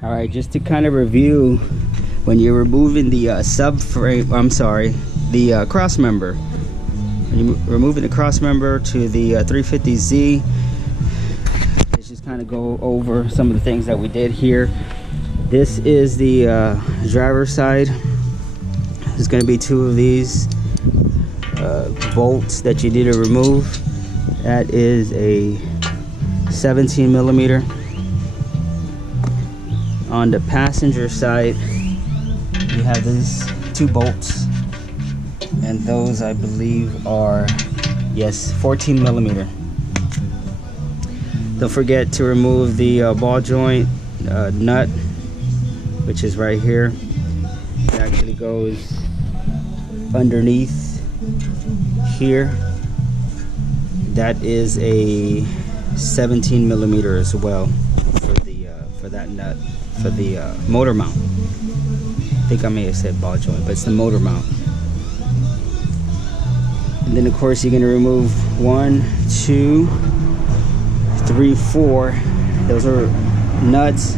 All right, just to kind of review, when you're removing the subframe, I'm sorry, the cross member, when you're removing the cross member to the 350Z, let's just kind of go over some of the things that we did here. This is the driver's side. There's going to be two of these bolts that you need to remove. That is a 17 millimeter. On the passenger side, you have these two bolts, and those I believe are, yes, 14 millimeter. Don't forget to remove the ball joint nut, which is right here. It actually goes underneath here. That is a 17 millimeter as well for that nut. For the motor mount. I think I may have said ball joint, but it's the motor mount. And then of course you're going to remove 1, 2, 3, 4. Those are nuts.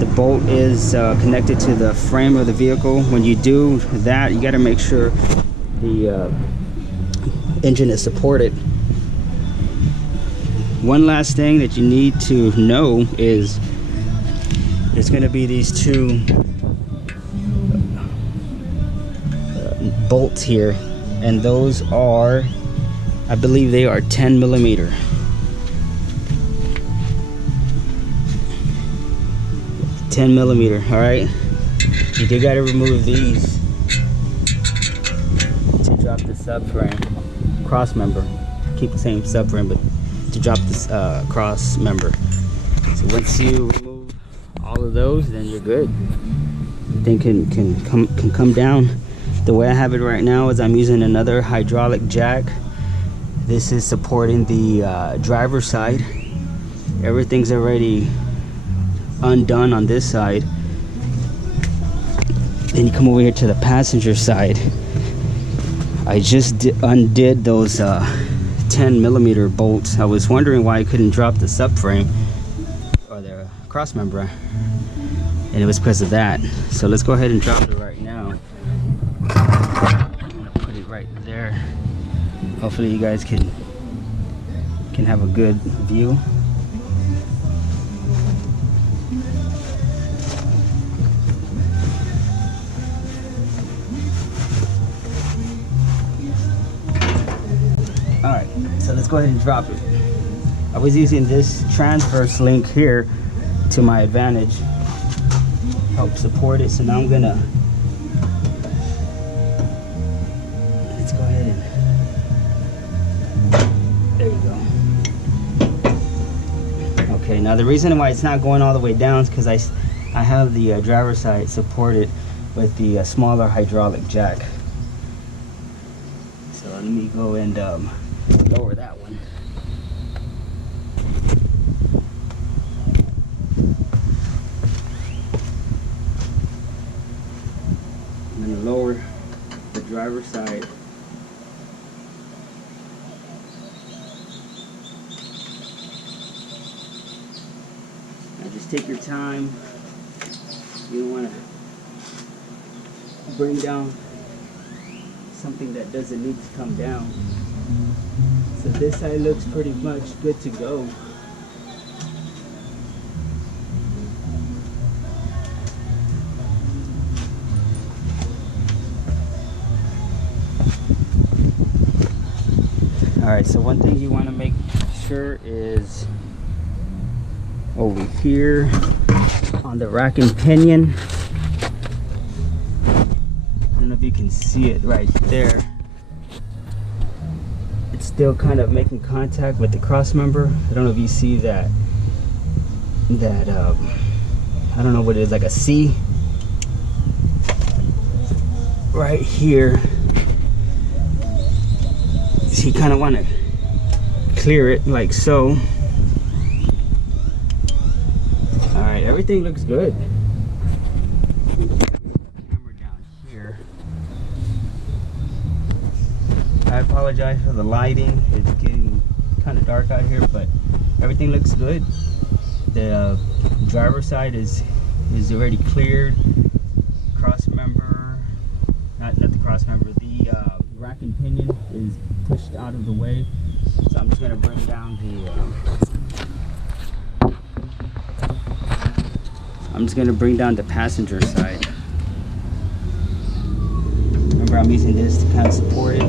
The bolt is connected to the frame of the vehicle. When you do that, you got to make sure the engine is supported. One last thing that you need to know is there's going to be these two bolts here, and those are, I believe they are 10 millimeter. All right, you do got to remove these to drop the subframe cross member. Keep the same subframe, but to drop this cross member. So once you remove all of those, then you're good. The thing can come down. The way I have it right now is I'm using another hydraulic jack. This is supporting the driver's side. Everything's already undone on this side. Then you come over here to the passenger side. I just undid those 10 millimeter bolts. I was wondering why I couldn't drop the subframe or the cross member, and it was because of that. So let's go ahead and drop it right now. I'm gonna put it right there. Hopefully you guys can have a good view. All right, so let's go ahead and drop it. I was using this transverse link here to my advantage, help support it. So now I'm gonna, let's go ahead and, there you go. Okay, now the reason why it's not going all the way down is because I have the driver's side supported with the smaller hydraulic jack. So let me go and lower that one. I'm going to lower the driver's side. Now just take your time. You don't want to bring down something that doesn't need to come down. So this side looks pretty much good to go. Alright, so one thing you want to make sure is over here on the rack and pinion. I don't know if you can see it right there. It's still kind of making contact with the cross member. I don't know if you see that I don't know what it is, like a C right here. So you kind of want to clear it like so. All right, everything looks good. Camera down here. I apologize for the lighting. It's getting kind of dark out here, but everything looks good. The driver's side is is already cleared. Cross member, not the cross member, the rack and pinion is pushed out of the way. So I'm just gonna bring down the passenger side. Remember, I'm using this to kind of support it.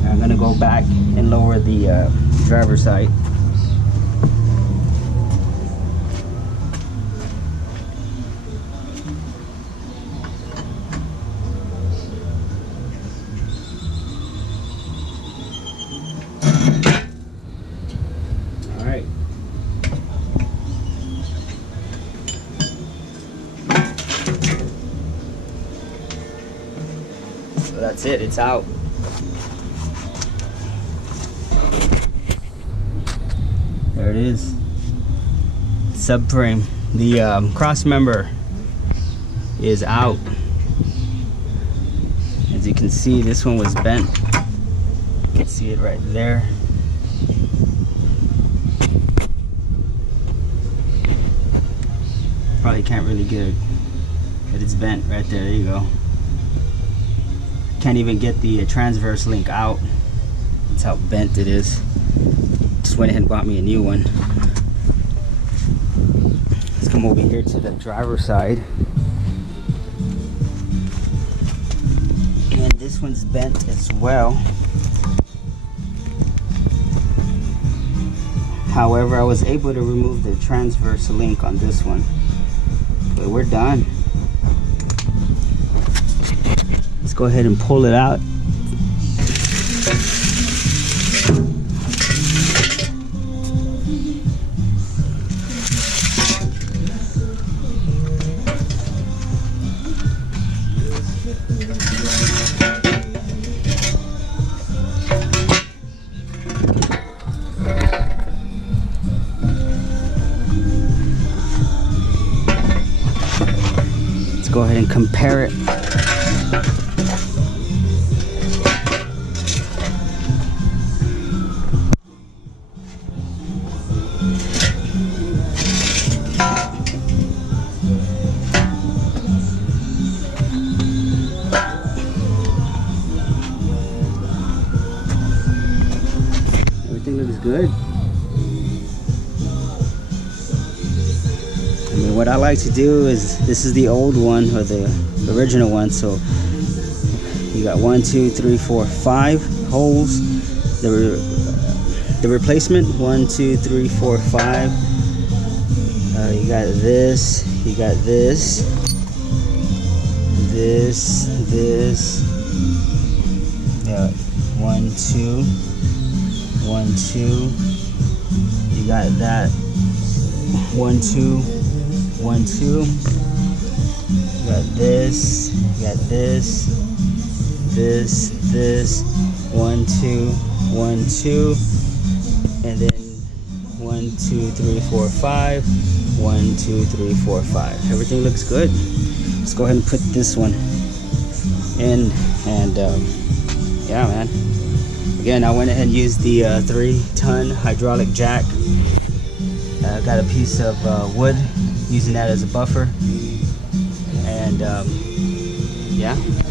And I'm gonna go back and lower the driver's side. So that's it, it's out. There it is. Subframe. The cross member is out. As you can see, this one was bent. You can see it right there. Probably can't really get it, but it's bent right there. There you go. Can't even get the transverse link out. That's how bent it is. Just went ahead and bought me a new one. Let's come over here to the driver's side. And this one's bent as well. However, I was able to remove the transverse link on this one. But we're done. Let's go ahead and pull it out. Let's go ahead and compare it. Everything looks good. I mean, what I like to do is, this is the old one, or the original one, so you got 1, 2, 3, 4, 5 holes. The replacement, 1, 2, 3, 4, 5. You got this, you got this, yeah, 1, 2, 1, 2. You got that, 1, 2, 1, 2. You got this, you got this, 1, 2, 1, 2, and then 1, 2, 3, 4, 5, 1, 2, 3, 4, 5. Everything looks good. Let's go ahead and put this one in, and yeah, man. Again, I went ahead and used the 3-ton hydraulic jack. Got a piece of wood, using that as a buffer, and yeah.